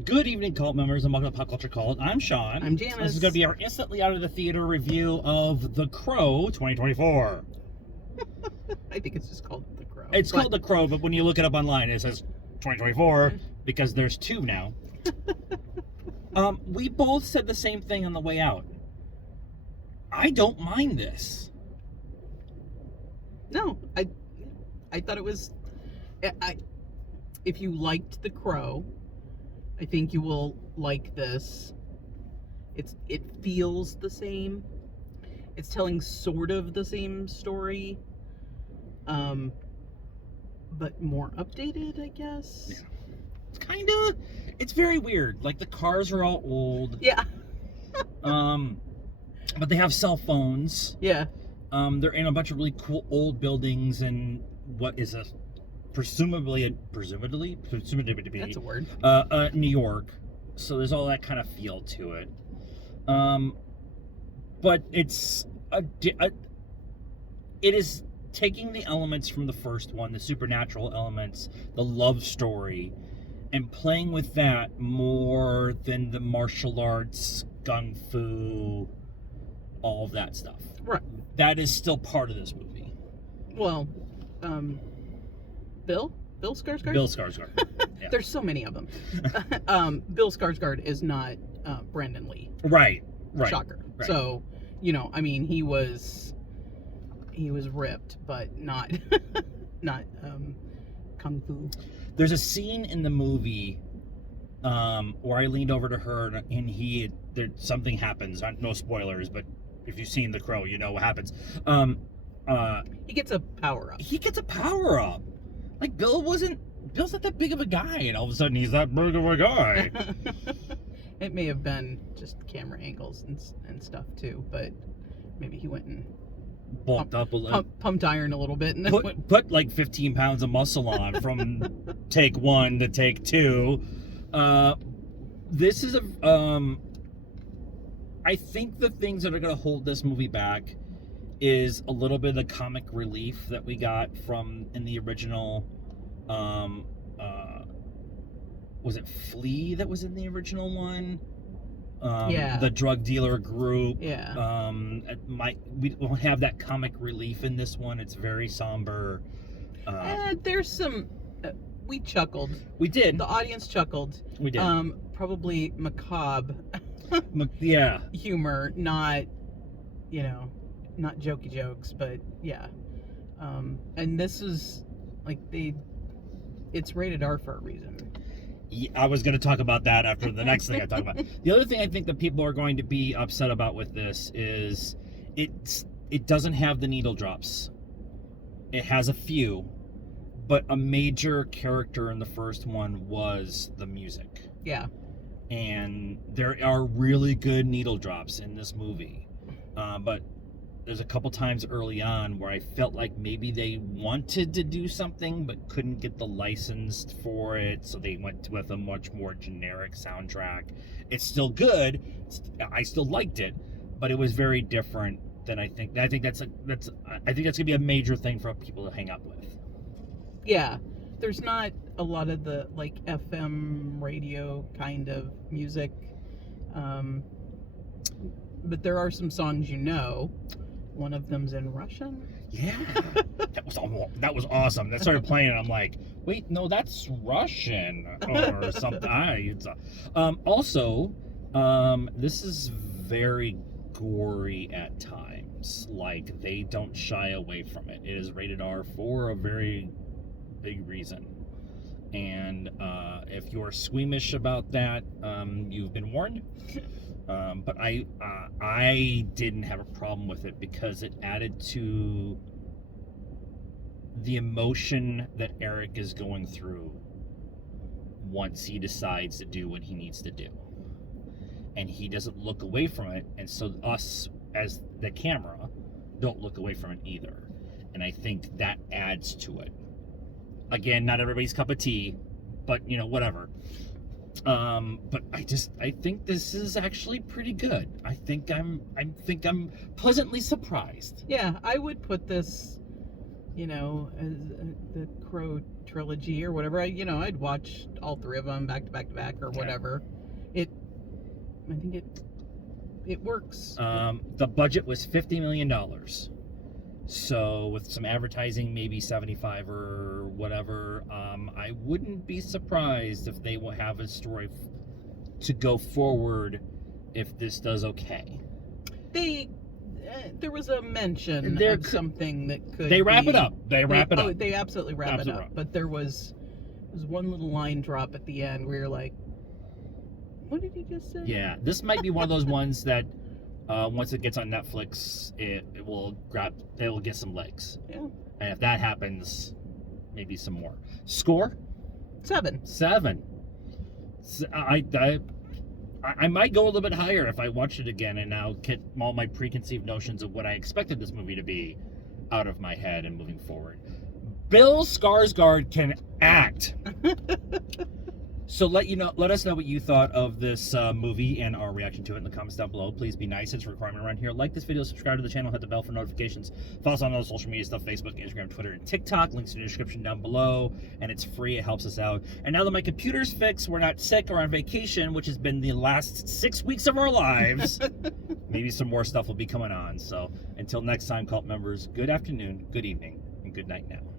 Good evening, cult members, and welcome to Pop Culture Cult. I'm Sean. I'm Janice. This is going to be our instantly out of the theater review of The Crow 2024. I think it's just called The Crow. It's called The Crow, but when you look it up online, it says 2024 because there's two now. We both said the same thing on the way out. I don't mind this. No, I thought it was. If you liked The Crow, I think you will like this. It feels the same. It's telling sort of the same story, but more updated, I guess. Yeah. It's very weird. Like, the cars are all old. Yeah. But they have cell phones. Yeah. They're in a bunch of really cool old buildings and what is presumably to be That's a word. New York. So there's all that kind of feel to it. But it is taking the elements from the first one, the supernatural elements, the love story, and playing with that more than the martial arts, kung fu, all of that stuff. Right. That is still part of this movie. Well, Bill Skarsgård? Bill Skarsgård. Yeah. There's so many of them. Bill Skarsgård is not Brandon Lee. Right. Shocker. Right. So, I mean, he was ripped, but not not kung fu. There's a scene in the movie where I leaned over to her and something happens. No spoilers, but if you've seen The Crow, you know what happens. He gets a power up. He gets a power up. Like, Bill's not that big of a guy, and all of a sudden he's that big of a guy. It may have been just camera angles and stuff too, but maybe he went and Bulked up a little. Pumped iron a little bit. And put like 15 pounds of muscle on from take 1 to take 2. This is I think the things that are going to hold this movie back is a little bit of the comic relief that we got in the original. Was it Flea that was in the original one? Yeah. The drug dealer group. Yeah. We don't have that comic relief in this one. It's very somber. There's some. We chuckled. We did. The audience chuckled. We did. Probably macabre. Yeah. Humor, not jokey jokes, but yeah. And this is like it's rated R for a reason. I was going to talk about that after the next thing I talk about. The other thing I think that people are going to be upset about with this is it doesn't have the needle drops. It has a few, but a major character in the first one was the music. Yeah. And there are really good needle drops in this movie. But there's a couple times early on where I felt like maybe they wanted to do something but couldn't get the license for it, so they went with a much more generic soundtrack. It's still good. I still liked it, but it was very different than I think that's gonna be a major thing for people to hang up with. Yeah, there's not a lot of the like FM radio kind of music, but there are some songs One of them's in Russian. Yeah, that was awesome. That started playing, and I'm like, wait, no, that's Russian or something. Also, this is very gory at times. Like, they don't shy away from it. It is rated R for a very big reason. And if you're squeamish about that, you've been warned. But I didn't have a problem with it because it added to the emotion that Eric is going through once he decides to do what he needs to do. And he doesn't look away from it, and so us, as the camera, don't look away from it either. And I think that adds to it. Again, not everybody's cup of tea, but, whatever. But I think this is actually pretty good. I think I'm pleasantly surprised. Yeah, I would put this, as The Crow trilogy or whatever. I'd watch all three of them back to back to back or whatever. I think it works. The budget was $50 million. So with some advertising, maybe 75 or whatever. I wouldn't be surprised if they will have a story to go forward if this does okay. There was a mention of something that could. They wrap it up. They wrap it up. Oh, they absolutely wrap it up. But there was one little line drop at the end where you're like, "What did he just say?" Yeah, this might be one of those ones that once it gets on Netflix, it will get some legs. Yeah. And if that happens, maybe some more. Score? 7. 7. I might go a little bit higher if I watch it again and now get all my preconceived notions of what I expected this movie to be out of my head and moving forward. Bill Skarsgård can act. So let us know what you thought of this movie and our reaction to it in the comments down below. Please be nice. It's a requirement around here. Like this video, subscribe to the channel, hit the bell for notifications. Follow us on all social media stuff, Facebook, Instagram, Twitter, and TikTok. Links in the description down below. And it's free. It helps us out. And now that my computer's fixed, we're not sick or on vacation, which has been the last 6 weeks of our lives, maybe some more stuff will be coming on. So until next time, cult members, good afternoon, good evening, and good night now.